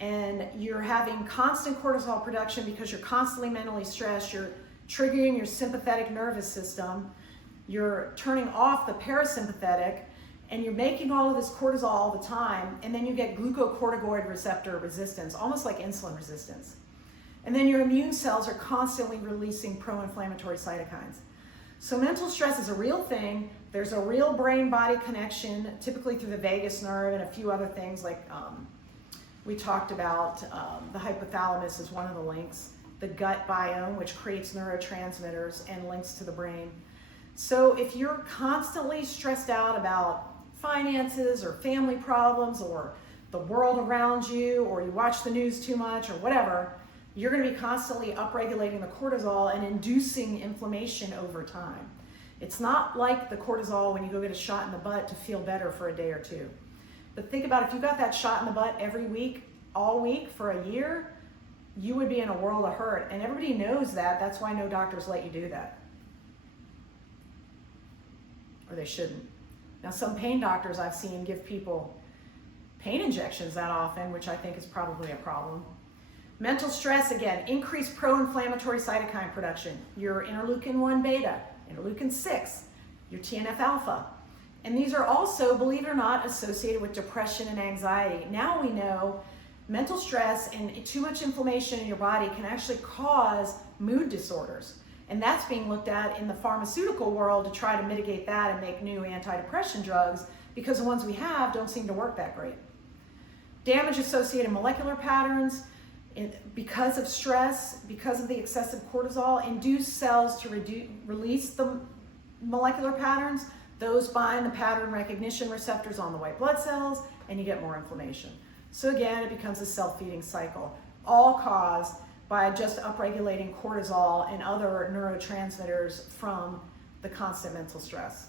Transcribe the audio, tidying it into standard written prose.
and you're having constant cortisol production because you're constantly mentally stressed, you're triggering your sympathetic nervous system, you're turning off the parasympathetic, and you're making all of this cortisol all the time, and then you get glucocorticoid receptor resistance, almost like insulin resistance. And then your immune cells are constantly releasing pro-inflammatory cytokines. So mental stress is a real thing. There's a real brain-body connection, typically through the vagus nerve and a few other things like we talked about. The hypothalamus is one of the links. The gut biome, which creates neurotransmitters and links to the brain. So if you're constantly stressed out about finances or family problems or the world around you, or you watch the news too much or whatever, you're going to be constantly upregulating the cortisol and inducing inflammation over time. It's not like the cortisol when you go get a shot in the butt to feel better for a day or two. But think about if you got that shot in the butt every week, all week for a year, you would be in a world of hurt. And everybody knows that. That's why no doctors let you do that. Or they shouldn't. Now, some pain doctors I've seen give people pain injections that often, which I think is probably a problem. Mental stress, again, increased pro-inflammatory cytokine production. Your interleukin-1 beta, interleukin-6, your TNF-alpha. And these are also, believe it or not, associated with depression and anxiety. Now we know mental stress and too much inflammation in your body can actually cause mood disorders. And that's being looked at in the pharmaceutical world to try to mitigate that and make new antidepressant drugs, because the ones we have don't seem to work that great. Damage-associated molecular patterns, because of stress, because of the excessive cortisol, induce cells to release the molecular patterns. Those bind the pattern recognition receptors on the white blood cells, and you get more inflammation. So again, it becomes a self-feeding cycle, all caused by just upregulating cortisol and other neurotransmitters from the constant mental stress.